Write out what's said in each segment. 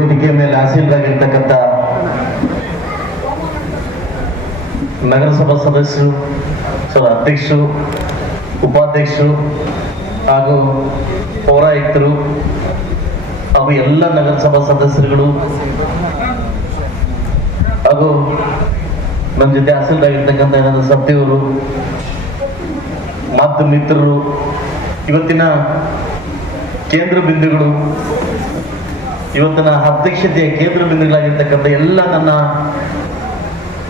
ವೇದಿಕೆ ಮೇಲೆ ಆಸೀನರಾಗಿರ್ತಕ್ಕಂಥ ನಗರಸಭಾ ಸದಸ್ಯರು, ಸರ್, ಅಧ್ಯಕ್ಷರು, ಉಪಾಧ್ಯಕ್ಷರು ಹಾಗೂ ಪೌರಾಯುಕ್ತರು ಹಾಗೂ ಎಲ್ಲ ನಗರಸಭಾ ಸದಸ್ಯರುಗಳು ಹಾಗೂ ನಮ್ಮ ಜೊತೆ ಆಸೀನರಾಗಿರ್ತಕ್ಕಂಥ ಏನಾದ್ರು ಸತ್ಯವರು ಮತ್ತು ಮಿತ್ರರು, ಇವತ್ತಿನ ಕೇಂದ್ರ ಬಿಂದುಗಳು ಇವತ್ತಿನ ಅಧ್ಯಕ್ಷತೆಯ ಕೇಂದ್ರ ಬಿಂದುಗಳಾಗಿರ್ತಕ್ಕಂಥ ಎಲ್ಲ ನನ್ನ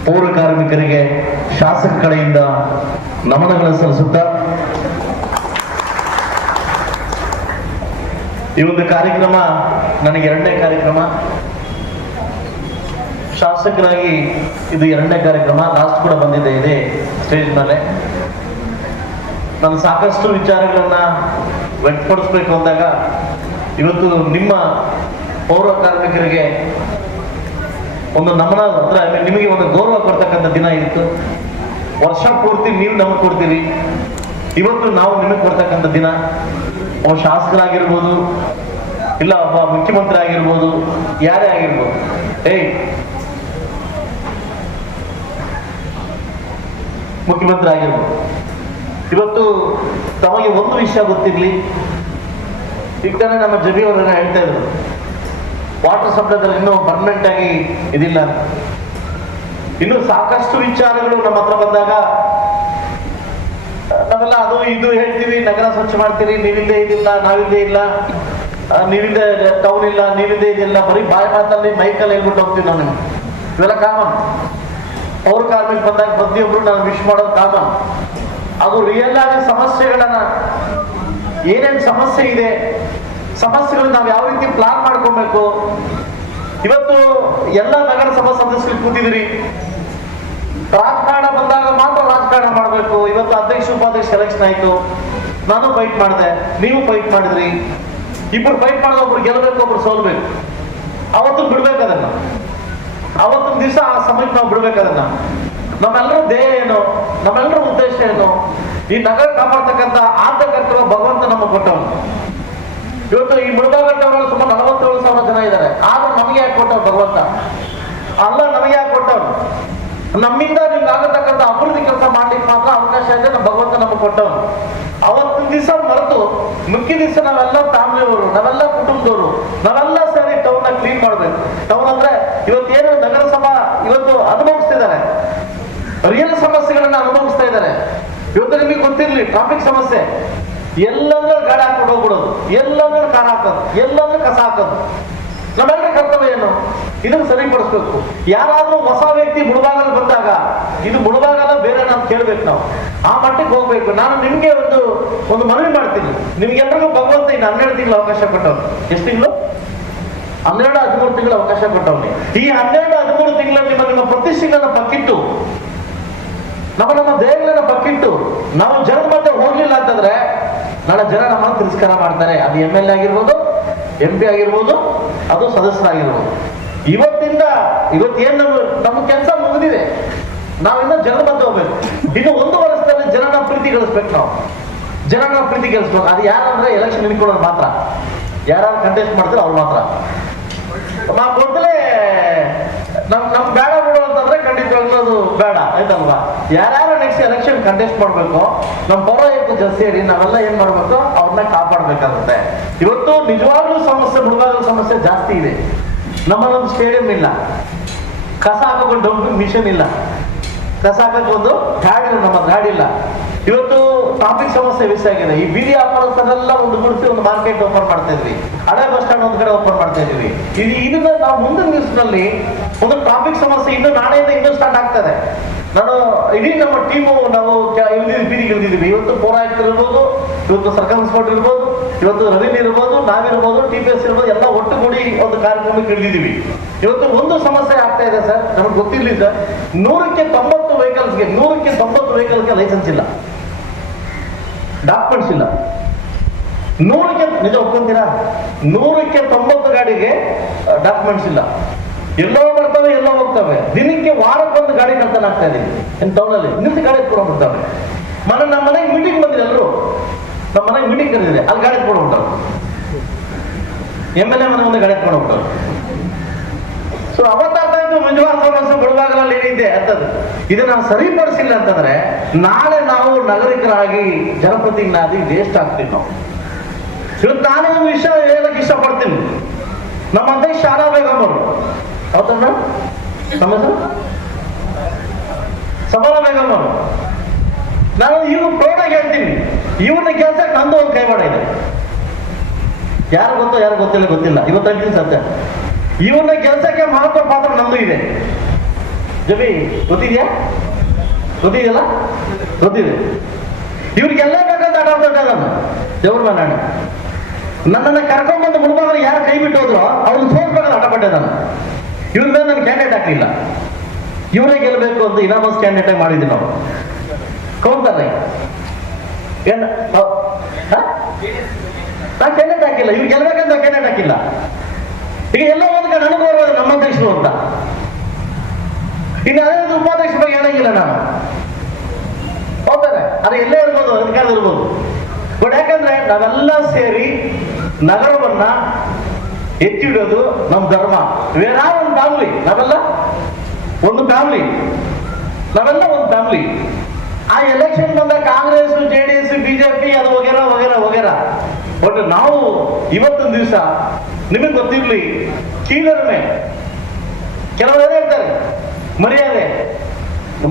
ಪೌರ ಕಾರ್ಮಿಕರಿಗೆ ಶಾಸಕ ಕಡೆಯಿಂದ ನಮನಗಳನ್ನು ಸಲ್ಲಿಸುತ್ತಾ, ಈ ಒಂದು ಕಾರ್ಯಕ್ರಮ ನನಗೆ ಎರಡನೇ ಕಾರ್ಯಕ್ರಮ. ಶಾಸಕರಾಗಿ ಇದು ಎರಡನೇ ಕಾರ್ಯಕ್ರಮ ಲಾಸ್ಟ್ ಕೂಡ ಬಂದಿದೆ ಇದೆ ಸ್ಟೇಜ್ ಮೇಲೆ. ನಾನು ಸಾಕಷ್ಟು ವಿಚಾರಗಳನ್ನ ವ್ಯಕ್ತಪಡಿಸ್ಬೇಕು ಅಂದಾಗ, ಇವತ್ತು ನಿಮ್ಮ ಪೌರ ಕಾರ್ಮಿಕರಿಗೆ ಒಂದು ನಮನ ಹತ್ರ ನಿಮಗೆ ಒಂದು ಗೌರವ ಕೊಡ್ತಕ್ಕಂಥ ದಿನ ಇತ್ತು. ವರ್ಷ ಪೂರ್ತಿ ನೀವು ನಮಗೆ ಕೊಡ್ತೀರಿ. ಇವತ್ತು ನಾವು ನಿಮಗೆ ಕೊಡ್ತಕ್ಕಂಥ ದಿನ. ಒಬ್ಬ ಶಾಸಕರಾಗಿರ್ಬೋದು, ಇಲ್ಲ ಒಬ್ಬ ಮುಖ್ಯಮಂತ್ರಿ ಆಗಿರ್ಬೋದು ಯಾರೇ ಆಗಿರ್ಬೋದು. ಏಯ್! ಮುಖ್ಯಮಂತ್ರಿ ಆಗಿರ್ಬೋದು ಇವತ್ತು ತಮಗೆ ಒಂದು ವಿಷಯ ಗೊತ್ತಿರ್ಲಿ. ಈಗ ತಾನೇ ನಮ್ಮ ಜಬಿ ಅವರನ್ನ ಹೇಳ್ತಾ ಇದ್ರು. ವಾಟರ್ ಸಪ್ಲೈದಲ್ಲಿ ಇನ್ನೂ ಪರ್ಮನೆಂಟ್ ಆಗಿ ಇದಿಲ್ಲ. ಇನ್ನು ಸಾಕಷ್ಟು ವಿಚಾರಗಳು ನಮ್ಮ ಹತ್ರ ಬಂದಾಗ, ನಾವೆಲ್ಲ ಅದು ಇದು ಹೇಳ್ತೀವಿ, ನಗರ ಸ್ವಚ್ಛ ಮಾಡ್ತೀರಿ, ನೀವಿಲ್ಲದೆ ಇದಿಲ್ಲ, ನಾವಿಲ್ಲದೆ ಇಲ್ಲ ನೀವಿಂದ ಟೌನ್ ಇಲ್ಲ, ನೀವಿಲ್ಲದೆ ಇದಿಲ್ಲ, ಬರೀ ಬಾಯಿ ಮಾತಲ್ಲಿ ಮೈಕಲ್ಲಿ ಹೇಳ್ಬಿಟ್ಟು ಹೋಗ್ತೀವಿ ನಾನು ಇವೆಲ್ಲ ಕಾಮನ್ ಪೌರ ಕಾರ್ಮಿಕ ಬಂದಾಗ ಪ್ರತಿಯೊಬ್ರು ನಾನು ವಿಶ್ ಮಾಡೋದು ಕಾಮನ್ ಅದು ರಿಯಲ್ ಆಗಿ ಸಮಸ್ಯೆಗಳನ್ನ ಏನೇನ್ ಸಮಸ್ಯೆ ಇದೆ ಸಮಸ್ಯೆಗಳು ನಾವು ಯಾವ ರೀತಿ ಪ್ಲಾನ್ ಮಾಡ್ಕೊಬೇಕು? ಇವತ್ತು ಎಲ್ಲ ನಗರಸಭಾ ಸದಸ್ಯರು ಕೂತಿದ್ರಿ ರಾಜಕಾರಣ ಬಂದಾಗ ಮಾತ್ರ ರಾಜಕಾರಣ ಮಾಡಬೇಕು. ಇವತ್ತು ಅಧ್ಯಕ್ಷ, ಉಪಾಧ್ಯಕ್ಷ ಎಲೆಕ್ಷನ್ ಆಯ್ತು. ನಾನು ಫೈಟ್ ಮಾಡಿದೆ. ನೀವು ಫೈಟ್ ಮಾಡಿದ್ರಿ. ಇಬ್ಬರು ಫೈಟ್ ಮಾಡಿದ ಒಬ್ರು ಗೆಲ್ಲಬೇಕು, ಒಬ್ರು ಸೋಲ್ಬೇಕು. ಅವತ್ತು ಬಿಡ್ಬೇಕು ಅದನ್ನ. ಅವತ್ತೊಂದು ದಿವಸ ಆ ಸಮಯಕ್ಕೆ ನಾವು ಬಿಡ್ಬೇಕು ಅದನ್ನ. ನಮ್ಮೆಲ್ಲರ ಧ್ಯೇಯ ಏನು? ನಮ್ಮೆಲ್ಲರ ಉದ್ದೇಶ ಏನು? ಈ ನಗರ ಕಾಪಾಡ್ತಕ್ಕಂಥ ಆದ್ಯ ಕರ್ತವ್ಯ ಭಗವಂತ ನಮಗೆ ಕೊಟ್ಟವನು. ಇವತ್ತು ಈ ಮುಳಬಾಗಟ್ಟವರಲ್ಲಿ ಸುಮಾರು ನಲವತ್ತೇಳು ಸಾವಿರ ಜನ ಇದ್ದಾರೆ. ಆದ್ರೆ ನಮಗೆ ಯಾಕೆ ಕೊಟ್ಟವ್ರು ಭಗವಂತ? ಅಲ್ಲ, ನಮಗೆ ಯಾಕೆ ಕೊಟ್ಟವ್ರು? ನಮ್ಮಿಂದ ನಿಮ್ಗೆ ಆಗತಕ್ಕಂಥ ಅಭಿವೃದ್ಧಿ ಕೆಲಸ ಮಾಡ್ಲಿಕ್ಕೆ ಮಾತ್ರ ಅವಕಾಶ ಇದೆ, ನಮ್ಮ ಭಗವಂತ ನಮಗೆ ಕೊಟ್ಟವ್ರು. ಅವತ್ತು ದಿವಸ ಮರೆತು ಮುಖ್ಯ ದಿವಸ ನಾವೆಲ್ಲ ಫ್ಯಾಮಿಲಿಯವರು, ನಾವೆಲ್ಲ ಕುಟುಂಬದವರು, ನಾವೆಲ್ಲ ಸೇರಿ ಟೌನ್ನ ಕ್ಲೀನ್ ಮಾಡ್ಬೇಕು. ಟೌನ್ ಅಂದ್ರೆ ಇವತ್ತೇನು ನಗರಸಭಾ ಇವತ್ತು ಅನುಭವಿಸ್ತಿದ್ದಾರೆ. ರಿಯಲ್ ಸಮಸ್ಯೆಗಳನ್ನ ಅನುಭವಿಸ್ತಾ ಇದ್ದಾರೆ. ಇವತ್ತು ನಿಮಗೆ ಗೊತ್ತಿರ್ಲಿ ಟ್ರಾಫಿಕ್ ಸಮಸ್ಯೆ. ಎಲ್ಲಂದ್ರೆ ಗಾಡಿ ಹಾಕೊಂಡು ಹೋಗ್ಬಿಡೋದು. ಎಲ್ಲಂದ್ರೆ ಕಾರ ಹಾಕೋದು. ಎಲ್ಲಂದ್ರೆ ಕಸ ಹಾಕೋದು. ನಮ್ಮೆಲ್ಲರ ಕರ್ತವ್ಯ ಏನು? ಇದನ್ನು ಸರಿಪಡಿಸ್ಬೇಕು. ಯಾರಾದ್ರೂ ಹೊಸ ವ್ಯಕ್ತಿ ಮುಳುಬಾಗಲು ಬಂದಾಗ, ಇದು ಮುಳುಗಾಗಲ್ಲ ಬೇರೆ ನಾವು ಕೇಳ್ಬೇಕು ನಾವು. ಆ ಮಟ್ಟಕ್ಕೆ ಹೋಗ್ಬೇಕು. ನಾನು ನಿಮ್ಗೆ ಒಂದು ಒಂದು ಮನವಿ ಮಾಡ್ತೀನಿ. ನಿಮ್ಗೆಲ್ರಿಗೂ ಭಗವಂತ ಇನ್ನು ಹನ್ನೆರಡು ತಿಂಗಳು ಅವಕಾಶ ಕೊಟ್ಟವ್ನು. ಎಷ್ಟು ತಿಂಗಳು? ಹನ್ನೆರಡು, ಹದಿಮೂರು ತಿಂಗಳು ಅವಕಾಶ ಕೊಟ್ಟವ್ನಿ. ಈ ಹನ್ನೆರಡು, ಹದಿಮೂರು ತಿಂಗಳಲ್ಲಿ ನಿಮ್ಮ ನಿಮ್ಮ ಪ್ರತಿಷ್ಠೆಗಳನ್ನ ಪಕ್ಕಿಟ್ಟು ನಮ್ಮ ನಮ್ಮ ದೇಹಗಳನ್ನ ಪಕ್ಕಿಟ್ಟು ನಾವು ಜನರ ಮಧ್ಯೆ ಹೋಗ್ಲಿಲ್ಲ ಅಂತಂದ್ರೆ ನಾಳೆ ಜನ ನಮ್ಮನ್ನು ತಿರಸ್ಕಾರ ಮಾಡ್ತಾರೆ. ಅದು ಎಂ ಎಲ್ ಎ ಆಗಿರ್ಬೋದು ಎಂ ಪಿ ಆಗಿರ್ಬೋದು, ಅದು ಸದಸ್ಯರಾಗಿರ್ಬೋದು. ಇವತ್ತಿಂದ, ಇವತ್ತೇನ್ ನಮ್ಮ ನಮ್ಮ ಕೆಲಸ ಮುಗಿದಿದೆ. ನಾವಿನ್ನ ಜನರ ಬಂದು ಹೋಗ್ಬೇಕು. ಇನ್ನು ಒಂದು ವರ್ಷದಲ್ಲಿ ಜನನ ಪ್ರೀತಿ ಗಳಿಸ್ಬೇಕು ನಾವು. ಜನನ ಪ್ರೀತಿ ಗಳಿಸ್ಬೇಕು. ಅದು ಯಾರಂದ್ರೆ ಎಲೆಕ್ಷನ್ ನಿಂತ್ಕೊಳ್ಳೋರು ಮಾತ್ರ. ಯಾರು ಕಂಟೆಸ್ಟ್ ಮಾಡ್ತಾರೆ ಅವ್ರು ಮಾತ್ರ. ನಾವು ಮೊದಲೇ ನಮ್ ನಮ್ ಬೇಡ ಬಿಡು ಅಂತಂದ್ರೆ ಖಂಡಿತವಾಗ್ಲೂ ಅದು ಬೇಡ, ಆಯ್ತಲ್ವಾ? ಯಾರ್ಯಾರು ನೆಕ್ಸ್ಟ್ ಎಲೆಕ್ಷನ್ ಕಂಟೆಸ್ಟ್ ಮಾಡ್ಬೇಕು. ನಮ್ ಪೌರಾಯುಕ್ತ ಜನ ಹೇಳಿ ನಾವೆಲ್ಲ ಏನ್ ಮಾಡ್ಬೇಕು? ಅವ್ರನ್ನ ಕಾಪಾಡ್ಬೇಕಾಗುತ್ತೆ. ಇವತ್ತು ನಿಜವಾಗ್ಲೂ ಸಮಸ್ಯೆ ಮುಳುಗಾಗಲು ಸಮಸ್ಯೆ ಜಾಸ್ತಿ ಇದೆ. ನಮ್ಮಲ್ಲೊಂದು ಸ್ಟೇಡಿಯಂ ಇಲ್ಲ. ಕಸ ಹಾಕೋ ಡಂಪಿಂಗ್ ಮಿಷನ್ ಇಲ್ಲ. ಕಸ ಹಾಕಕ್ಕೆ ಒಂದು ಗಾಡಿ ನಮ್ಮ ಗಾಡಿ ಇಲ್ಲ. ಇವತ್ತು ಟ್ರಾಫಿಕ್ ಸಮಸ್ಯೆ ವಿಷಯ ಆಗಿದೆ. ಈ ಬೀದಿ ವ್ಯಾಪಾರಸ್ಥರೆಲ್ಲ ಒಂದು ಗುಡಿಸಿ ಒಂದು ಮಾರ್ಕೆಟ್ ಓಪನ್ ಮಾಡ್ತಾ ಇದ್ವಿ. ಹಳೆ ಬಸ್ ಸ್ಟ್ಯಾಂಡ್ ಒಂದ್ ಕಡೆ ಓಪನ್ ಮಾಡ್ತಾ ಇದೀವಿ. ಇದು ಇದನ್ನ ನಾವು ಮುಂದಿನ ದಿವಸದಲ್ಲಿ ಒಂದು ಟ್ರಾಫಿಕ್ ಸಮಸ್ಯೆ ಇನ್ನು ನಾಳೆಯಿಂದ ಇನ್ನೂ ಸ್ಟಾರ್ಟ್ ಆಗ್ತದೆ. ನಾನು ಇಡೀ ನಮ್ಮ ಟೀಮು ನಾವು ಇಳ್ದಿದ್ವಿ ಬೀದಿಗೆ ಇಳಿದಿದ್ವಿ ಇವತ್ತು ಪೌರಾಯುಕ್ತರು ಇರ್ಬೋದು, ಇವತ್ತು ಸರ್ಕಲ್ ಇನ್ಸ್ಪೆಕ್ಟರ್ ಇರ್ಬೋದು, ಇವತ್ತು ರವೀನ್ ಇರ್ಬೋದು, ನಾವಿರ್ಬೋದು ಟಿ ಪಿ ಎಸ್ ಇರ್ಬೋದು, ಎಲ್ಲ ಒಟ್ಟುಗೂಡಿ ಒಂದು ಕಾರ್ಯಕ್ರಮಕ್ಕೆ ಇಳಿದಿದ್ದೀವಿ. ಇವತ್ತು ಒಂದು ಸಮಸ್ಯೆ ಆಗ್ತಾ ಇದೆ ಸರ್, ನಮಗೆ ಗೊತ್ತಿರಲಿ ಸರ್, ನೂರಕ್ಕೆ ತೊಂಬತ್ತು ವೆಹಿಕಲ್ಸ್ಗೆ ನೂರಕ್ಕೆ ತೊಂಬತ್ತು ವೆಹಿಕಲ್ಸ್ಗೆ ಲೈಸೆನ್ಸ್ ಇಲ್ಲ. ಡಾಕ್ಯುಮೆಂಟ್ಸ್ ಇಲ್ಲ. ನೂರಕ್ಕೆ, ನಿಜ ಒಪ್ಕೊಂತೀರಾ? ನೂರಕ್ಕೆ ತೊಂಬತ್ತು ಗಾಡಿಗೆ ಡಾಕ್ಯುಮೆಂಟ್ಸ್ ಇಲ್ಲ. ಎಲ್ಲೋ ಬರ್ತವೆ ದಿನಕ್ಕೆ ವಾರಕ್ಕೊಂದು ಗಾಡಿ ಕಳ್ತನ ಆಗ್ತಾ ಇದೆ. ಇನ್ ಟೌನಲ್ಲಿ ನಿಂತು ಗಾಡಿ ಕೊಡ್ಬಿಡ್ತವೆ ಮನೆ ನಮ್ಮ ಮನೆಗೆ ಮೀಟಿಂಗ್ ಬಂದಿದೆ ಎಲ್ಲರೂ ನಮ್ಮ ಮನೆಗೆ ಮೀಟಿಂಗ್ ಕರೆದಿದೆ. ಅಲ್ಲಿ ಗಾಡಿ ಕೊಡ್ಬಿಟ್ಟರು ಎಂ ಎಲ್ ಎ ಮನೆ ಮುಂದೆ ಗಣೇಶ ಮಾಡ್ಬಿಟ್ಟವ್ರು ಸೊ ಅವತ್ತಾಗ್ತಾ ಇತ್ತು ಮಂಜುವಾರ ಏನಿದೆ ಅಂತದ್ದು. ಇದನ್ನ ನಾವು ಸರಿಪಡಿಸಿಲ್ಲ ಅಂತಂದ್ರೆ ನಾಳೆ ನಾವು ನಾಗರಿಕರಾಗಿ ಜನಪ್ರತಿನಿಧಿ ವೇಸ್ಟ್ ಆಗ್ತೀವಿ ನಾವು. ಇವತ್ತು ನಾನು ಒಂದು ವಿಷಯ ಹೇಳಕ್ ಇಷ್ಟಪಡ್ತೀನಿ. ನಮ್ಮ ಅಧ್ಯಕ್ಷ ಶಾಲಾ ಬೇಗಂ ಹೌದಣ್ಣ ನಮ್ಮ ನಾನು ಇವ್ರು ಪ್ರೌಢಾಗಿ ಹೇಳ್ತೀನಿ. ಇವ್ರನ್ನ ಕೆಲಸ ನಂದು ಒಂದು ಕೈವಾಡ ಇದೆ. ಯಾರು ಗೊತ್ತೋ, ಯಾರು ಗೊತ್ತಿಲ್ಲ ಗೊತ್ತಿಲ್ಲ. ಇವತ್ತು ಹೇಳ್ತೀನಿ ಸತ್ಯ. ಇವನ ಕೆಲಸಕ್ಕೆ ಮಹತ್ವ ಪಾತ್ರ ನಮ್ದು ಇದೆ. ಜಮಿ, ಗೊತ್ತಿದ್ಯಾ? ಗೊತ್ತಿದೆಯಲ್ಲ? ಗೊತ್ತಿದೆ. ಇವ್ರಿಗೆಲ್ಲ ಬೇಕಂತ ಆಟ ಆಡ್ತಾ ನಾನು ದೇವ್ರ ಮೇಲೆ ನಾನು ನನ್ನನ್ನು ಕರ್ಕೊಂಡ್ಬಂದು ಮುಳುಬಾಗಲು ಯಾರು ಕೈ ಬಿಟ್ಟು ಹೋದ್ರು ಅವ್ರನ್ನ ಸೋಲ್ಬೇಕಾದ್ರೆ ಆಟ ಪಟ್ಟೆ ನಾನು ಇವ್ರ ಮೇಲೆ ನಾನು ಕ್ಯಾಂಡಿಡೇಟ್ ಹಾಕ್ಲಿಲ್ಲ. ಇವರೇ ಗೆಲ್ಲಬೇಕು ಅಂತ ಇನಾಮಸ್ ಕ್ಯಾಂಡಿಡೇಟ್ ಮಾಡಿದ್ವಿ ನಾವು. ಕೌಂತಾರೆ ಏನ? ನಾನು ಕ್ಯಾಂಡಿಡೇಟ್ ಹಾಕಿಲ್ಲ ಇವ್ರು ಗೆಲ್ಬೇಕಂತ ಕ್ಯಾಂಡಿಡೇಟ್ ಹಾಕಿಲ್ಲ ಈಗ ಎಲ್ಲ ಒಂದು ಕಡೆ ನನಗೆ ನಮ್ಮ ಅಧ್ಯಕ್ಷರು ಅಂತ. ಇನ್ನು ಅದೇ ಉಪಾಧ್ಯಕ್ಷ ಬಗ್ಗೆ ಹೇಳಂಗಿಲ್ಲ ನಾನು. ಹೋಗ್ತಾರೆ. ಅದು ಎಲ್ಲೇ ಇರ್ಬೋದು ಅಧಿಕಾರ ಇರ್ಬೋದು. ಬಟ್ ಯಾಕಂದ್ರೆ ನಾವೆಲ್ಲ ಸೇರಿ ನಗರವನ್ನ ಎತ್ತಿಡೋದು ನಮ್ಮ ಧರ್ಮ. ಬೇರೆ ಒಂದು ಫ್ಯಾಮಿಲಿ ನಾವೆಲ್ಲ? ಒಂದು ಫ್ಯಾಮಿಲಿ ನಾವೆಲ್ಲ ಒಂದು ಫ್ಯಾಮಿಲಿ ಆ ಎಲೆಕ್ಷನ್ ಬಂದ Congress, J D S BJP ಅದು ವಗೇರ ವಗೇರ ವಗೇರ ಬಟ್ ನಾವು ಇವತ್ತೊಂದು ದಿವಸ ನಿಮಗೆ ಗೊತ್ತಿರ್ಲಿ, ಕೀಳರಿಮೆ. ಕೆಲವರು ಏನ್ ಹೇಳ್ತಾರೆ, ಮರ್ಯಾದೆ.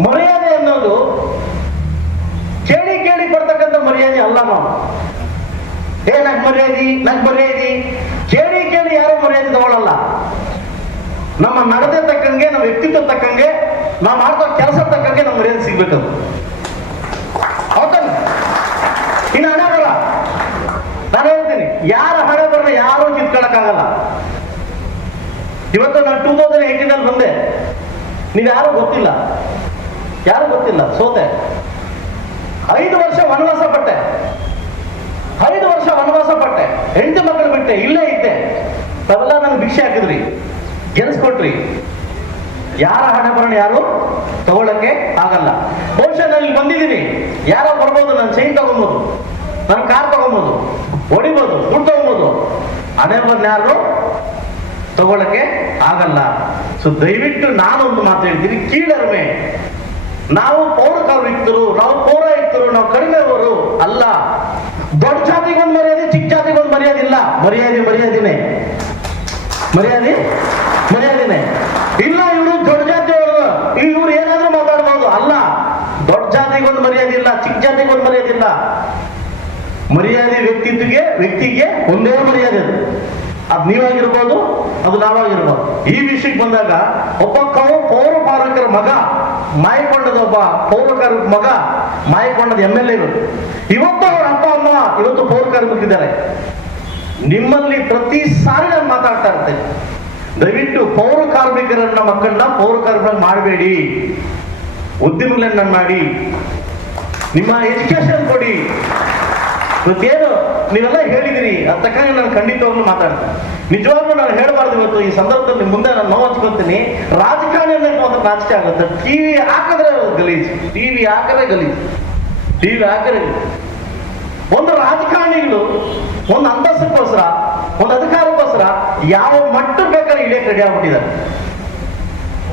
ಮರ್ಯಾದೆ ಅನ್ನೋದು ಕೇಳಿ ಕೇಳಿ ಕೊಡ್ತಕ್ಕಂಥ ಮರ್ಯಾದೆ ಅಲ್ಲ ನಾವು. ಏ, ನಂಗೆ ಮರ್ಯಾದಿ ನಂಗೆ ಮರ್ಯಾದಿ. ಯಾರು ಮರ್ಯಾದೆ ತಗೊಳ್ಳಲ್ಲ ನಮ್ಮ ನಡತೆ ತಕ್ಕಂಗೆ, ನಮ್ಮ ವ್ಯಕ್ತಿತ್ವ ತಕ್ಕಂಗೆ, ನಾವು ಮಾಡ್ತಾ ಕೆಲಸ ತಕ್ಕಂಗೆ ನಮ್ಮ ಮರ್ಯಾದೆ ಸಿಗ್ಬೇಕದು. ಹೌದಲ್ಲ? ಇನ್ನು ಹಣ ಬರ ನಾನು ಹೇಳ್ತೀನಿ, ಯಾರ ಹಣ ಬರ ಯಾರೂ ಕಿತ್ಕೊಳ್ಳಕ್ಕಾಗಲ್ಲ ಇವತ್ತು ನಾನು ಟೂ ತೌಸಂಡ್ ಏಯ್ಟೀನಲ್ಲಿ ಬಂದೆ. ನೀವು ಯಾರು ಗೊತ್ತಿಲ್ಲ? ಯಾರು ಗೊತ್ತಿಲ್ಲ? ಸೋತೆ. ಐದು ವರ್ಷ ವನವಾಸ ಪಟ್ಟೆ. ಐದು ವರ್ಷ ವನವಾಸ ಪಟ್ಟೆ. ಹೆಂಡತಿ ಮಕ್ಕಳು ಬಿಟ್ಟೆ, ಇಲ್ಲೇ ಇದ್ದೆ. ತಾವೆಲ್ಲ ನಾನು ಭಿಕ್ಷೆ ಹಾಕಿದ್ರಿ. ಗೆಲ್ಸ್ಕೊಟ್ರಿ. ಯಾರ ಹಣೆ ಬರೋಣ ಯಾರು? ತಗೊಳಕ್ಕೆ ಆಗಲ್ಲ. ಬಹುಶಃ ನಾನು ಇಲ್ಲಿ ಬಂದಿದ್ದೀನಿ ಯಾರೋ ಬರ್ಬೋದು, ನಾನು ಚೈನ್ ತಗೊಂಬೋದು, ನಾನು ಕಾರ್ ತಗೊಂಬೋದು, ಹೊಡಿಬೋದು ಫುಡ್ ತಗೊಬೋದು. ಹಣೆ ಯಾರು? ತಗೊಳಕ್ಕೆ ಆಗಲ್ಲ. ಸೊ ದಯವಿಟ್ಟು ನಾನು ಒಂದು ಮಾತು ಹೇಳ್ತೀನಿ. ಕೀಳರ್ಮೆ. ನಾವು ಪೌರ ಕಾರ್ಮಿಕರು ನಾವು ಪೌರಾಯುಕ್ತರು ನಾವು ಕಡಿಮೆಯವರು ಅಲ್ಲ. ದೊಡ್ಡ ಜಾತಿಗೊಂದು ಮರ್ಯಾದೆ, ಚಿಕ್ಕ ಜಾತಿಗೊಂದು ಮರ್ಯಾದಿಲ್ಲ ಮರ್ಯಾದೆ, ಮರ್ಯಾದಿನೇ. ಮರ್ಯಾದೆ? ಮರ್ಯಾದೆನೆ ಇಲ್ಲ, ಇವರು ದೊಡ್ಡ ಜಾತಿಯವರು ಇವ್ರು ಏನಾದ್ರೂ ಮಾತಾಡ್ಬೋದು. ಅಲ್ಲ, ದೊಡ್ಡ ಜಾತಿಗೊಂದು ಮರ್ಯಾದೆ ಇಲ್ಲ, ಚಿಕ್ಕ ಜಾತಿಗೊಂದು ಮರ್ಯಾದೆ ಇಲ್ಲ. ಮರ್ಯಾದೆ ವ್ಯಕ್ತಿತ್ವಗೆ ವ್ಯಕ್ತಿಗೆ ಒಂದೇ ಮರ್ಯಾದೆ ಅದು. ಅದು ನೀವಾಗಿರ್ಬೋದು, ಅದು ನಾವಾಗಿರ್ಬೋದು. ಈ ವಿಷಯಕ್ಕೆ ಬಂದಾಗ ಒಬ್ಬ ಕೌ ಪೌರ ಪಾಲಕರ ಮಗ, ಮಾಯಕೊಂಡದ ಒಬ್ಬ ಪೌರ ಕಾರ್ಮಿಕ ಮಗ, ಮಾಯಕೊಂಡದ ಎಂ ಎಲ್ ಎ ಇವತ್ತು ಅವರ ಅಪ್ಪ, ಅಮ್ಮ ಇವತ್ತು ಪೌರ ಕಾರ್ಮಿಕರಿದ್ದಾರೆ ನಿಮ್ಮಲ್ಲಿ ಪ್ರತಿ ಸಾರಿ ನಾನು ಮಾತಾಡ್ತಾ ಇರ್ತೇನೆ. ದಯವಿಟ್ಟು ಪೌರ ಕಾರ್ಮಿಕರನ್ನ ಮಕ್ಕಳನ್ನ ಪೌರ ಕಾರ್ಮಿಕ ಮಾಡಬೇಡಿ. ಉದ್ಯಮಗಳನ್ನ ಮಾಡಿ. ನಿಮ್ಮ ಎಜುಕೇಶನ್ ಕೊಡಿ. ಇವತ್ತೇನು ನೀವೆಲ್ಲ ಹೇಳಿದಿರಿ, ಅದ್ ತಕ್ಕಂಗೆ ನಾನು ಖಂಡಿತವಾಗ್ಲೂ ಮಾತಾಡ್ತೇನೆ. ನಿಜವಾಗ್ಲೂ ನಾನು ಹೇಳಬಾರ್ದು ಇವತ್ತು ಈ ಸಂದರ್ಭದಲ್ಲಿ ಮುಂದೆ ನಾನು ನೋವು ಹಚ್ಕೊತೀನಿ. ರಾಜಕಾರಣಿ ಅನ್ನೋದು ನಾಚಿಕೆ ಆಗುತ್ತೆ. ಟಿವಿ ಹಾಕಿದ್ರೆ ಗಲೀಜು. ಟಿವಿ ಹಾಕಿದ್ರೆ ಗಲೀಜು. ಟಿವಿ ಹಾಕಿದ್ರೆ ಒಂದು ರಾಜಕಾರಣಿಗಳು ಒಂದು ಅಂತಸ್ತಕ್ಕೋಸ್ಕರ ಒಂದು ಅಧಿಕಾರಕ್ಕೋಸ್ಕರ ಯಾವ ಮಟ್ಟಕ್ಕೆ ಬೇಕಾದ್ರೆ ಇಳಿಯಕ್ಕೆ ರೆಡಿ ಆಗ್ಬಿಟ್ಟಿದ್ದಾರೆ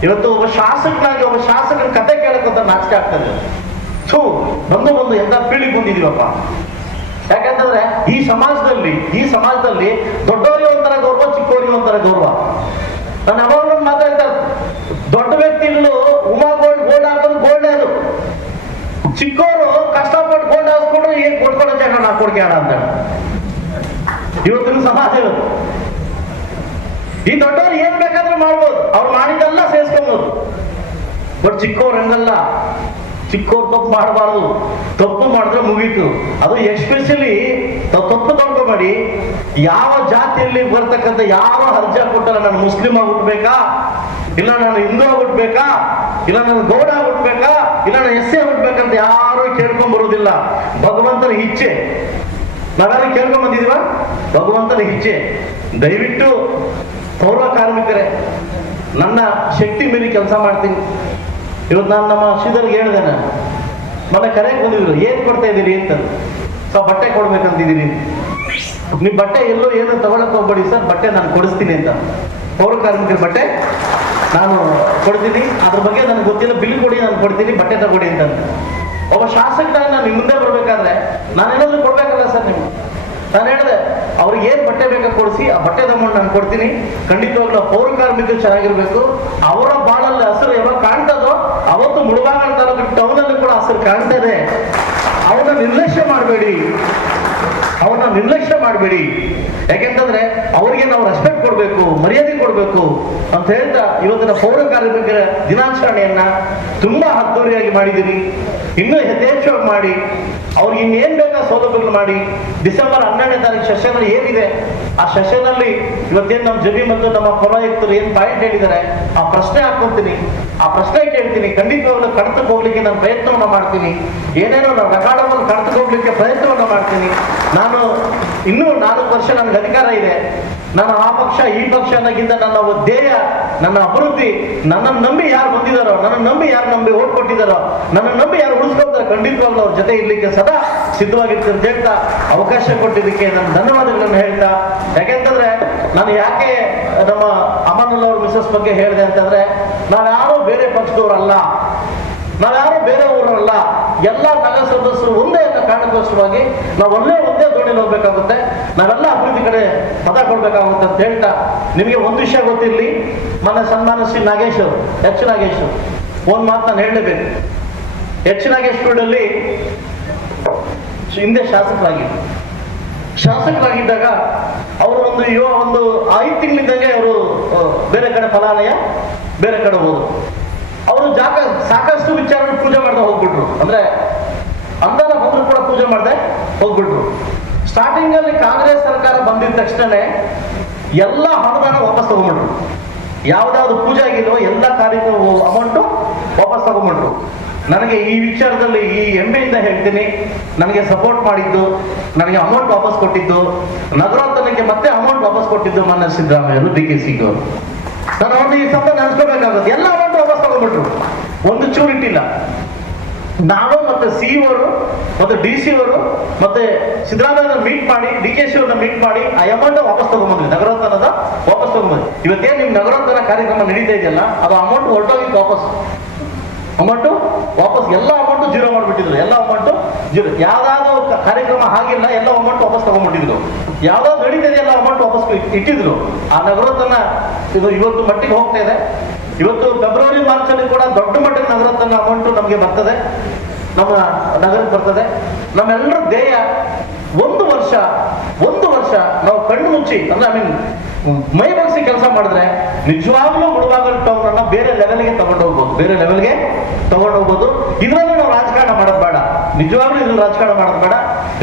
ಇವತ್ತು ಒಬ್ಬ ಶಾಸಕನಾಗಿ ಒಬ್ಬ ಶಾಸಕನ ಕತೆ ಕೇಳಕ್ಕಂತ ನಾಚಿಕೆ ಆಗ್ತದೆ ಥೂ, ಬಂದು ಬಂದು ಎಂತ ಪೀಳಿಗೆ ಬಂದಿದೀವಪ್ಪ ಯಾಕಂತಂದ್ರೆ ಈ ಸಮಾಜದಲ್ಲಿ ಈ ಸಮಾಜದಲ್ಲಿ ದೊಡ್ಡವರಿಗೆ ಒಂಥರ ಗೌರವ ಚಿಕ್ಕವರಿಗೆ ಒಂಥರ ಗೌರವ. ನಾನು ಅವಾಗ ಮಾತಾಡ್ತಾ ದೊಡ್ಡ ವ್ಯಕ್ತಿಗಳು ಉಮಾ ಗೋಲ್ಡ್ ಗೋಲ್ಡ್ ಹಾಕೋದು ಗೋಲ್ಡ್ ಅದು ಚಿಕ್ಕವರು ಕಷ್ಟಪಟ್ಟು ಗೋಲ್ಡ್ ಹಾಸ್ಕೊಂಡ್ರೆ ಏನ್ ಕೊಡ್ಕೊಡೋ ಜಾಗ ನಾ ಕೊಡ್ಕೆ ಆಡ ಅಂತ ಇವತ್ತಿನ ಸಮಾಜ ಇವತ್ತು ಈ ದೊಡ್ಡವ್ರು ಏನ್ ಬೇಕಾದ್ರೂ ಮಾಡ್ಬೋದು. ಅವ್ರು ಮಾಡಿದ್ದೆಲ್ಲ ಸೇರಿಸ್ಕೊಬೋದು. ಬಟ್ ಚಿಕ್ಕವ್ರು ಹಂಗಲ್ಲ. ಚಿಕ್ಕವ್ರು ತಪ್ಪು ಮಾಡಬಾರ್ದು. ತಪ್ಪು ಮಾಡಿದ್ರೆ ಮುಗೀತು. ಅದು ಎಸ್ಪೆಷಲಿ ತಪ್ಪು ತಗೊಂಡ್ಬೇಡಿ ಯಾವ ಜಾತಿಯಲ್ಲಿ ಬರ್ತಕ್ಕಂಥ ಯಾವ ಅರ್ಜಿ ಕೊಟ್ಟಲ್ಲ ನಾನು ಮುಸ್ಲಿಂ ಆಗಿ ಹುಟ್ಬೇಕಾ ಇಲ್ಲ ನಾನು ಹಿಂದೂ ಆಗಿ ಹುಟ್ಬೇಕಾ ಇಲ್ಲ ನಾನು ಗೌಡ ಆಗಿ ಹುಟ್ಬೇಕಾ ಇಲ್ಲ ನಾನು ಎಸ್ ಎ ಹುಟ್ಬೇಕಂತ ಯಾರು ಕೇಳ್ಕೊಂಡ್ ಬರೋದಿಲ್ಲ. ಭಗವಂತನ ಇಚ್ಛೆ. ನಾವ್ಯಾರು ಕೇಳ್ಕೊಂಡ್ ಬಂದಿದೀವ ಭಗವಂತನ ಇಚ್ಛೆ. ದಯವಿಟ್ಟು ಪೌರ ಕಾರ್ಮಿಕರೇ, ನನ್ನ ಶಕ್ತಿ ಮೀರಿ ಕೆಲಸ ಮಾಡ್ತೀನಿ. ಇವತ್ತು ನಾನು ನಮ್ಮ ಶ್ರೀಧರ್ಗೆ ಹೇಳಿದೆ ನಾನು. ಮೊನ್ನೆ ಕರೆಗೆ ಬಂದಿದ್ರು, ಏನ್ ಕೊಡ್ತಾ ಇದ್ದೀರಿ ಅಂತ. ಸೊ ಬಟ್ಟೆ ಕೊಡ್ಬೇಕಂತಿದ್ದೀರಿ. ನೀವು ಬಟ್ಟೆ ಎಲ್ಲೋ ಏನೋ ತಗೊಳಕ್ ಹೋಗ್ಬೇಡಿ ಸರ್, ಬಟ್ಟೆ ನಾನು ಕೊಡಿಸ್ತೀನಿ ಅಂತ. ಪೌರ ಕಾರ್ಮಿಕರ ಬಟ್ಟೆ ನಾನು ಕೊಡ್ತೀನಿ. ಅದ್ರ ಬಗ್ಗೆ ನನಗೆ ಗೊತ್ತಿಲ್ಲ, ಬಿಲ್ ಕೊಡಿ, ನಾನು ಕೊಡ್ತೀನಿ, ಬಟ್ಟೆ ತಗೊಡಿ ಅಂತ. ಒಬ್ಬ ಶಾಸಕನಾಗಿ ನಾನು ನಿಮ್ಮ ಮುಂದೆ ಬರ್ಬೇಕಾದ್ರೆ ನಾನು ಏನಾದ್ರು ಕೊಡ್ಬೇಕಲ್ಲ ಸರ್ ನಿಮ್ಗೆ? ನಾನು ಹೇಳಿದೆ ಅವ್ರಿಗೆ ಏನ್ ಬಟ್ಟೆ ಬೇಕಾ ಕೊಡಿಸಿ? ಆ ಬಟ್ಟೆ ತಗೊಂಡು ನಾನು ಕೊಡ್ತೀನಿ. ಖಂಡಿತವಾಗ್ಲೂ ಪೌರ ಕಾರ್ಮಿಕರು ಚೆನ್ನಾಗಿರ್ಬೇಕು. ಅವರ ಬಾಳಲ್ಲಿ ಹಸಿರು ಯಾವಾಗ ಕಾಣ್ತದೋ, ಅವತ್ತು ಮುಳುಬಾಗಲ್ ತಾಲೂಕು ಟೌನ್ ಅಲ್ಲಿ ಕೂಡ ಹಸಿರು ಕಾಣ್ತದೆ ಅವನ್ನ ನಿರ್ಲಕ್ಷ್ಯ ಮಾಡಬೇಡಿ. ಅವನ್ನ ನಿರ್ಲಕ್ಷ್ಯ ಮಾಡಬೇಡಿ. ಯಾಕೆಂತಂದ್ರೆ ಅವರಿಗೆ ನಾವು ರೆಸ್ಪೆಕ್ಟ್ ಕೊಡಬೇಕು, ಮರ್ಯಾದೆ ಕೊಡಬೇಕು ಅಂತ ಹೇಳ್ತಾ ಇವತ್ತಿನ ಪೌರ ಕಾರ್ಮಿಕರ ದಿನಾಚರಣೆಯನ್ನ ತುಂಬಾ ಅದ್ದೂರಿಯಾಗಿ ಮಾಡಿದ್ದೀರಿ ಇನ್ನೂ ಯಥೇಚ್ಛವಾಗಿ ಮಾಡಿ, ಅವ್ರಿಗೆ ಇನ್ನೇನ್ ಬೇಕಾ ಸೌಲಭ್ಯಗಳು ಮಾಡಿ, ಡಿಸೆಂಬರ್ ಹನ್ನೆರಡನೇ ತಾರೀಕು ಸೆಷನ್ ಏನಿದೆ, ಆ ಸೆಷನ್ ಅಲ್ಲಿ ಇವತ್ತೇನು ನಮ್ಮ ಜಮಿ ಮತ್ತು ನಮ್ಮ ಪೌರಾಯುಕ್ತರು ಏನ್ ಪಾಯಿಂಟ್ ಹೇಳಿದ್ದಾರೆ, ಆ ಪ್ರಶ್ನೆ ಹಾಕೊಂತೀನಿ. ಆ ಪ್ರಶ್ನೆ ಕೇಳ್ತೀನಿ ಖಂಡಿತವಾಗ್ಲೂ ಕಡತಕ್ಕೆ ಹೋಗ್ಲಿಕ್ಕೆ ನಾನು ಪ್ರಯತ್ನವನ್ನ ಮಾಡ್ತೀನಿ. ಏನೇನೋ ನಾವು ರೆಕಾರ್ಡವನ್ನು ಕಡತಕ್ಕೆ ಹೋಗ್ಲಿಕ್ಕೆ ಪ್ರಯತ್ನವನ್ನ ಮಾಡ್ತೀನಿ. ನಾನು ಇನ್ನೂ ನಾಲ್ಕು ವರ್ಷ ನನಗೆ ಅಧಿಕಾರ ಇದೆ. ನಾನು ಆ ಪಕ್ಷ ಈ ಪಕ್ಷ ಅನ್ನೋಕ್ಕಿಂತ ನನ್ನ ಧ್ಯೇಯ, ನನ್ನ ಅಭಿವೃದ್ಧಿ ನನ್ನನ್ನು ನಂಬಿ ಯಾರು ಬಂದಿದಾರೋ ನನ್ನ ನಂಬಿ ಯಾರು ನಂಬಿ ಓಟ್ ಕೊಟ್ಟಿದ್ದಾರೋ, ನನ್ನ ನಂಬಿ ಯಾರು ಉಳಿಸ್ಕೊಳ್ತಾರೆ, ಖಂಡಿತವಾಗ್ಲೂ ಅವ್ರ ಜೊತೆ ಇರ್ಲಿಕ್ಕೆ ಸದಾ ಸಿದ್ಧವಾಗಿರ್ತಾರೆ ಹೇಳ್ತಾ ಅವಕಾಶ ಕೊಟ್ಟಿದ್ದಕ್ಕೆ ನನ್ನ ಧನ್ಯವಾದಗಳನ್ನು ಹೇಳ್ತಾ, ಯಾಕೆಂತಂದ್ರೆ ನಾನು ಯಾಕೆ ನಮ್ಮ ಅಮರ್ನಲ್ಲವ್ರ ಮಿಸಸ್ ಬಗ್ಗೆ ಹೇಳಿದೆ ಅಂತಂದ್ರೆ, ನಾನು ಯಾರು ಬೇರೆ ಪಕ್ಷದವರಲ್ಲ. ನಾವ್ಯಾರು ಬೇರೆ ಊರಲ್ಲ ಎಲ್ಲ ನಗರ ಸದಸ್ಯರು ಒಂದೇ ಅಂತ ಕಾರಣಕ್ಕೋಸ್ಕರವಾಗಿ ನಾವು ಒಳ್ಳೆ ಒಂದೇ ದೋಣಿಲಿ ಹೋಗ್ಬೇಕಾಗುತ್ತೆ. ನಾವೆಲ್ಲ ಅಭಿವೃದ್ಧಿ ಕಡೆ ಪದ ಕೊಡ್ಬೇಕಾಗುತ್ತೆ ಅಂತ ಹೇಳ್ತಾ ನಿಮಗೆ ಒಂದು ವಿಷಯ ಗೊತ್ತಿರಲಿ మన ಸನ್ಮಾನ ಶ್ರೀ ನಾಗೇಶ್ ಅವರು, ಎಚ್ ನಾಗೇಶ್ ಒಂದು ಮಾತು ನಾನು ಹೇಳಲೇಬೇಕು. ಎಚ್ ನಾಗೇಶ್ ಫೀಲ್ಡಲ್ಲಿ ಹಿಂದೆ ಶಾಸಕರಾಗಿದ್ದರು. ಶಾಸಕರಾಗಿದ್ದಾಗ ಅವರು ಒಂದು ಯುವ ಒಂದು ಐದು ತಿಂಗಳಿದ್ದಂಗೆ ಅವರು ಬೇರೆ ಕಡೆ ಫಲಾಲಯ, ಬೇರೆ ಕಡೆ ಹೋದ್ರು. ಅವರು ಜಾಗ ಸಾಕಷ್ಟು ವಿಚಾರಗಳು ಪೂಜೆ ಮಾಡ್ತಾ ಹೋಗ್ಬಿಟ್ರು. ಅಂದ್ರೆ ಅನುದಾನ ಬಂದ್ರು ಕೂಡ ಪೂಜೆ ಮಾಡದೆ ಹೋಗ್ಬಿಟ್ರು. ಸ್ಟಾರ್ಟಿಂಗ್ ಅಲ್ಲಿ ಕಾಂಗ್ರೆಸ್ ಸರ್ಕಾರ ಬಂದಿದ ತಕ್ಷಣನೇ ಎಲ್ಲ ಅನುದಾನ ವಾಪಸ್ ತಗೊಂಡ್ಬಿಟ್ರು. ಯಾವ್ದಾವ್ದು ಪೂಜೆ ಆಗಿಲ್ವೋ ಎಲ್ಲ ಕಾರ್ಯಕ್ರಮ ಅಮೌಂಟು ವಾಪಸ್ ತಗೊಂಡ್ಬಿಟ್ರು. ನನಗೆ ಈ ವಿಚಾರದಲ್ಲಿ ಈ ಹೆಮ್ಮೆಯಿಂದ ಹೇಳ್ತೀನಿ. ನನಗೆ ಸಪೋರ್ಟ್ ಮಾಡಿದ್ದು, ನನಗೆ ಅಮೌಂಟ್ ವಾಪಸ್ ಕೊಟ್ಟಿದ್ದು ನಗರೋತ್ಥಾನಕ್ಕೆ ಮತ್ತೆ ಅಮೌಂಟ್ ವಾಪಸ್ ಕೊಟ್ಟಿದ್ದು ಮನ್ನ ಸಿದ್ದರಾಮಯ್ಯ ಡಿ ಕೆ ಸಿಂಗ್ ಅವರು. ನಾನು ಅವ್ರನ್ನ ಈ ಸಂಬಂಧ ನೆನೆಸ್ಕೋಬೇಕಾಗುತ್ತೆ ಎಲ್ಲ ತಗೊಂಡ್ಬಿಟ್ರು ಒಂದು ಚೂರು ಇಟ್ಟಿಲ್ಲ. ನಾನು ಮತ್ತೆ ಸಿ ಅವರು ಮತ್ತೆ ಡಿ ಸಿ ಅವರು ಮತ್ತೆ ಸಿದ್ದರಾಮಯ್ಯ ಮೀಟ್ ಮಾಡಿ ಡಿ ಕೆ ಶಿ ಅವ್ರನ್ನ ಮೀಟ್ ಮಾಡಿ, ಆ ಅಮೌಂಟ್ ವಾಪಸ್ ತಗೊಂಡ್ಬಂದ್ವಿ ನಗರೋತ್ಥಾನದ ವಾಪಸ್ ತಗೊಂಡ್ಬಂದ್ವಿ ಇವತ್ತೇನು ನಿಮ್ ನಗರೋತ್ಥಾನ ಕಾರ್ಯಕ್ರಮ ನಡೀತಾ ಇದೆಯಲ್ಲ, ಅದು ಅಮೌಂಟ್ ಹೊರಟೋಗಿತ್ತು ವಾಪಸ್. ಅಮೌಂಟು ವಾಪಸ್ ಎಲ್ಲ ಅಮೌಂಟು ಜೀರೋ ಮಾಡಿಬಿಟ್ಟಿದ್ರು. ಎಲ್ಲ ಅಮೌಂಟು ಜೀರೋ ಯಾವ್ದಾದ್ರು ಕಾರ್ಯಕ್ರಮ ಆಗಿಲ್ಲ, ಎಲ್ಲ ಅಮೌಂಟ್ ವಾಪಸ್ ತಗೊಂಡ್ಬಿಟ್ಟಿದ್ರು ಯಾವ್ದಾದ್ರು ನಡೀತಿದೆ ಎಲ್ಲ ಅಮೌಂಟ್ ವಾಪಸ್ ಇಟ್- ಇಟ್ಟಿದ್ರು. ಆ ನಗರೋತ್ಥಾನ ಇದು ಇವತ್ತು ಮಟ್ಟಿಗೆ ಹೋಗ್ತಾ ಇದೆ. ಇವತ್ತು ಫೆಬ್ರವರಿ ಮಾರ್ಚ್ ಅಲ್ಲಿ ಕೂಡ ದೊಡ್ಡ ಮಟ್ಟದ ನಗರೋತ್ಥಾನ ಅಮೌಂಟ್ ನಮಗೆ ಬರ್ತದೆ. ನಮ್ಮ ನಗರಕ್ಕೆ ಬರ್ತದೆ. ನಮ್ಮೆಲ್ಲರ ಧ್ಯೇಯ ಒಂದು ವರ್ಷ ಒಂದು ವರ್ಷ ನಾವು ಕಣ್ಣು ಮುಚ್ಚಿ, ಅಂದ್ರೆ ಐ ಮೀನ್ ಮೈ ಬಗ್ಸಿ ಕೆಲಸ ಮಾಡಿದ್ರೆ ನಿಜವಾಗ್ಲೂ ಮುಳುಬಾಗಲ್ ಟೌನ್ ಬೇರೆ ಲೆವೆಲ್ಗೆ ತಗೊಂಡು ಹೋಗ್ಬೋದು. ಬೇರೆ ಲೆವೆಲ್ಗೆ ತಗೊಂಡು ಹೋಗ್ಬೋದು. ಇದ್ರಲ್ಲಿ ನಾವು ರಾಜಕಾರಣ ಮಾಡೋದು ಬೇಡ. ನಿಜವಾಗ್ಲೂ ಇದ್ರಲ್ಲಿ ರಾಜಕಾರಣ ಮಾಡೋದು ಬೇಡ.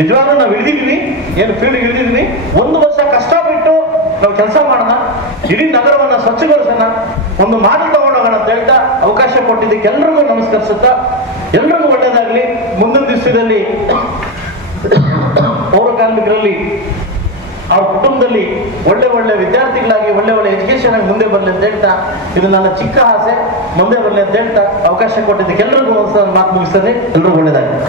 ನಿಜವಾಗ್ಲೂ ನಾವು ಇಳಿದಿದ್ವಿ. ಏನು ಫೀಲ್ಡ್ ಇಳಿದಿದ್ವಿ. ಒಂದು ವರ್ಷ ಕಷ್ಟ ಬಿಟ್ಟು ನಾವು ಕೆಲಸ ಮಾಡೋಣ. ಇಡೀ ನಗರವನ್ನ ಸ್ವಚ್ಛಗೊಳಿಸೋಣ ಒಂದು ಮಾತು ತಗೊಂಡೋಗೋಣ ಅಂತ ಹೇಳ್ತಾ ಅವಕಾಶ ಕೊಟ್ಟಿದ್ದಕ್ಕೆ ಎಲ್ರಿಗೂ ನಮಸ್ಕರಿಸುತ್ತಾ, ಎಲ್ರಿಗೂ ಒಳ್ಳೇದಾಗ್ಲಿ. ಮುಂದಿನ ದಿವಸದಲ್ಲಿ ಪೌರ ಕಾರ್ಮಿಕರಲ್ಲಿ ಅವ್ರ ಕುಟುಂಬದಲ್ಲಿ ಒಳ್ಳೆ ಒಳ್ಳೆ ವಿದ್ಯಾರ್ಥಿಗಳಾಗಿ, ಒಳ್ಳೆ ಒಳ್ಳೆ ಎಜುಕೇಶನ್ ಆಗಿ ಮುಂದೆ ಬರಲಿ ಅಂತ ಹೇಳ್ತಾ, ಇದು ನನ್ನ ಚಿಕ್ಕ ಆಸೆ. ಮುಂದೆ ಬರಲಿ ಅಂತ ಹೇಳ್ತಾ ಅವಕಾಶ ಕೊಟ್ಟಿದ್ದಕ್ಕೆ ಎಲ್ರಿಗೂ ಒಂದು ಮಾತು ಮುಗಿಸ್ತದೆ ಎಲ್ರಿಗೂ ಒಳ್ಳೇದಾಗಲಿ.